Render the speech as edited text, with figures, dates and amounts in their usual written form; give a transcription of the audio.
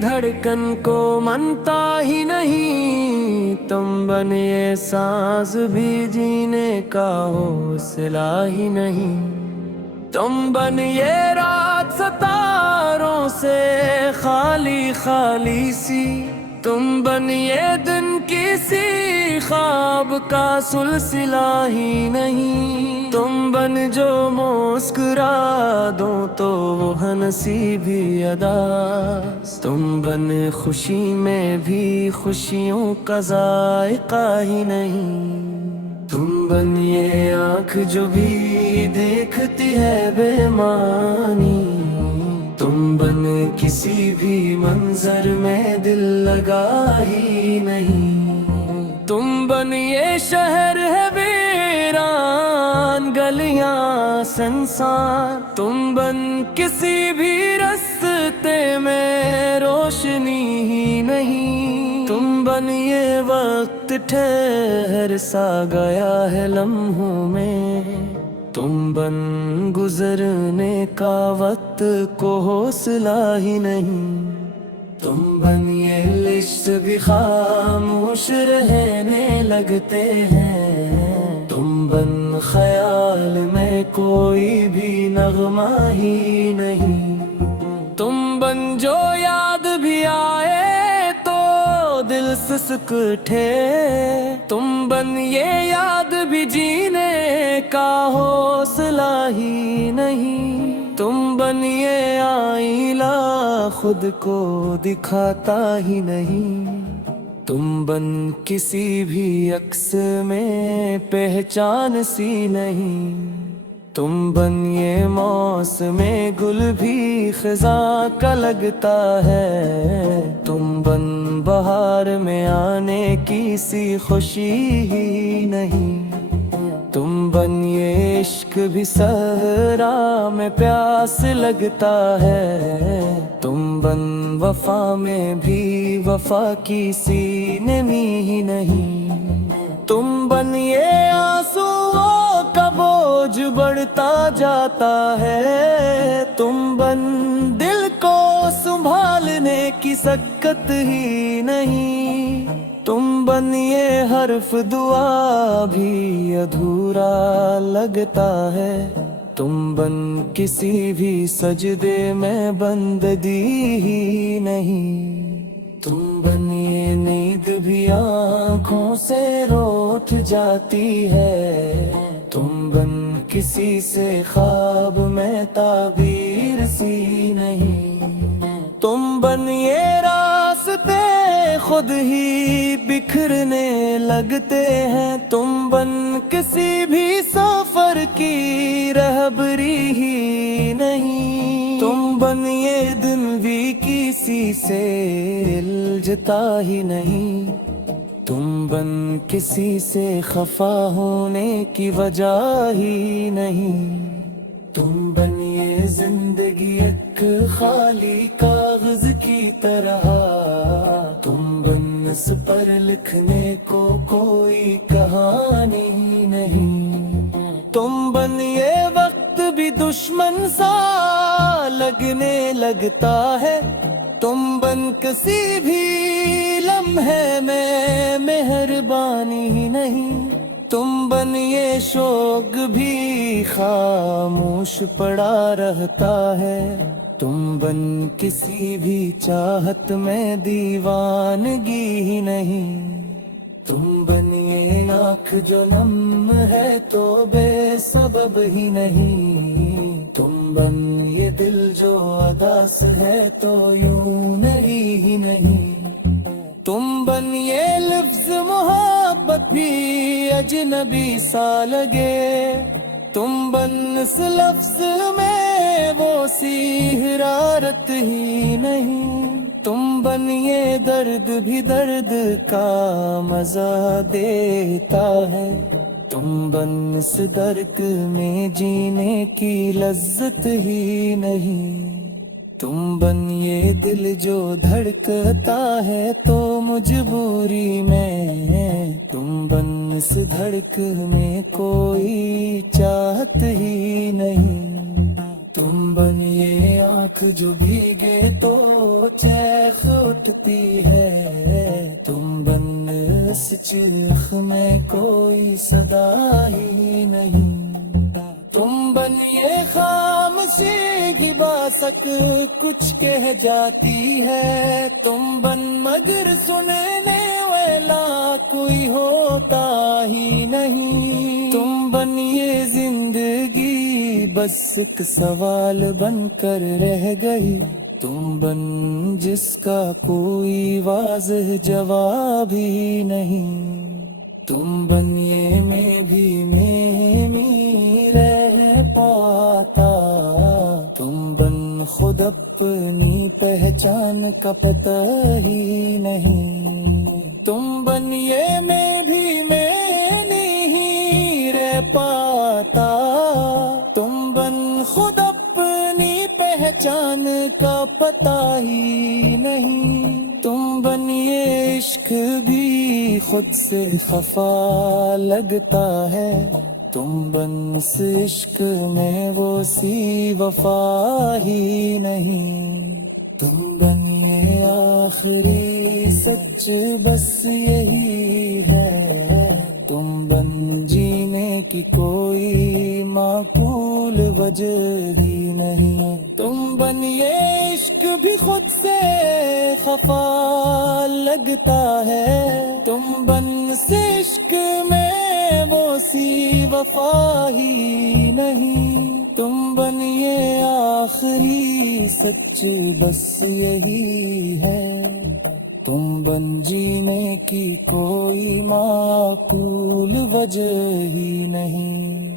धड़कन को मनता ही नहीं, तुम बन ये सांस भी जीने का हौसला ही नहीं। तुम बन ये रात सितारों से खाली खाली सी, तुम बन ये दिन किसी ख्वाब का सिलसिला ही नहीं। तुम बन जो मुस्कुरा दो तो वो हंसी भी अदा, तुम बन खुशी में भी खुशियों का जायका ही नहीं। तुम बन ये आँख जो भी देखती है बेमानी, तुम बन किसी भी मंजर में दिल लगा ही नहीं। तुम बन ये शहर है वीरान गलियां संसार, तुम बन किसी भी रास्ते में रोशनी ही नहीं। तुम बन ये वक्त ठहर सा गया है लम्हों में, तुम बन गुजरने का वक्त को हौसला ही नहीं। तुम बन ये लिश्त भी खामोश रहने लगते हैं, तुम बन ख्याल में कोई भी नगमा ही नहीं। तुम बन जो याद भी आए तो दिल सिसक उठे, तुम बन ये याद भी जीने का हौसला ही नहीं। तुम बन ये आईना खुद को दिखाता ही नहीं, तुम बन किसी भी अक्स में पहचान सी नहीं। तुम बन ये मौसमे गुल भी खिजा का लगता है, तुम बन बहार में आने की सी खुशी ही नहीं। तुम बन ये इश्क भी सहरा में प्यास लगता है, तुम बन वफा में भी वफा की सी नमी ही नहीं। तुम बन ये आंसुओं का बोझ बढ़ता जाता है, तुम बन दिल को संभालने की सकत ही नहीं। तुम बन ये हर्फ दुआ भी अधूरा लगता है, तुम बन किसी भी सजदे में बंदगी ही नहीं। तुम बन ये नींद भी आँखों से रोट जाती है, तुम बन किसी से ख्वाब में ताबीर सी नहीं। तुम बन ये रास्ते खुद ही बिखरने लगते हैं, तुम बन किसी भी सफर की रहबरी ही नहीं। तुम बन ये दिन भी किसी से इल्जता ही नहीं, तुम बन किसी से खफा होने की वजह ही नहीं। तुम बन ये जिंदगी एक खाली कागज की तरह, तुम बन इस पर लिखने को कोई कहानी नहीं। तुम बन ये वक्त भी दुश्मन सा लगने लगता है, तुम बन किसी भी लम्हे में मेहरबानी नहीं। तुम बन ये शौक भी खामोश पड़ा रहता है, तुम बन किसी भी चाहत में दीवानगी ही नहीं। तुम बन ये आँख जो नम है तो बेसबब ही नहीं, तुम बन ये दिल जो अदास है तो यूं नहीं ही नहीं। तुम बन ये लफ्ज मोहब्बत भी अजनबी सा लगे, तुम बन इस लफ्ज में वो सी हरारत ही नहीं। तुम बन ये दर्द भी दर्द का मजा देता है, तुम बन इस दर्द में जीने की लज्जत ही नहीं। तुम बन ये दिल जो धड़कता है तो मजबूरी में, तुम बन इस धड़क में कोई चाहत ही नहीं। तुम बन ये आँख जो भीगे तो चैख اٹھتی ہے، تم بن اس چرخ میں کوئی صدا ہی نہیں، تم بن یہ خاموشی کی باسک کچھ کہہ جاتی ہے، تم بن مگر سننے والا کوئی ہوتا ہی نہیں، تم بن یہ زندگی بس ایک سوال بن کر رہ گئی، تم بن جس کا کوئی واضح جواب ہی نہیں، تم بن یہ میں رہ پاتا، تم بن خود اپنی پہچان کا پتہ ہی نہیں، تم بن یہ میں نہیں رہ پاتا، تم بن خود اپنی پہچان کا پتہ ہی نہیں، تم بن یہ عشق بھی خود سے خفا لگتا ہے، تم بن اس عشق میں وہ سی وفا ہی نہیں، تم بن یہ آخری سچ بس یہی ہے، تم بن جینے کی کوئی معقول وجہ ہی نہیں، تم بن یہ عشق بھی خود سے خفا لگتا ہے، تم بن سے عشق میں وہ سی وفا ہی نہیں، تم بن یہ آخری سچ بس یہی ہے، تم بن جینے کی کوئی معقول وجہ ہی نہیں۔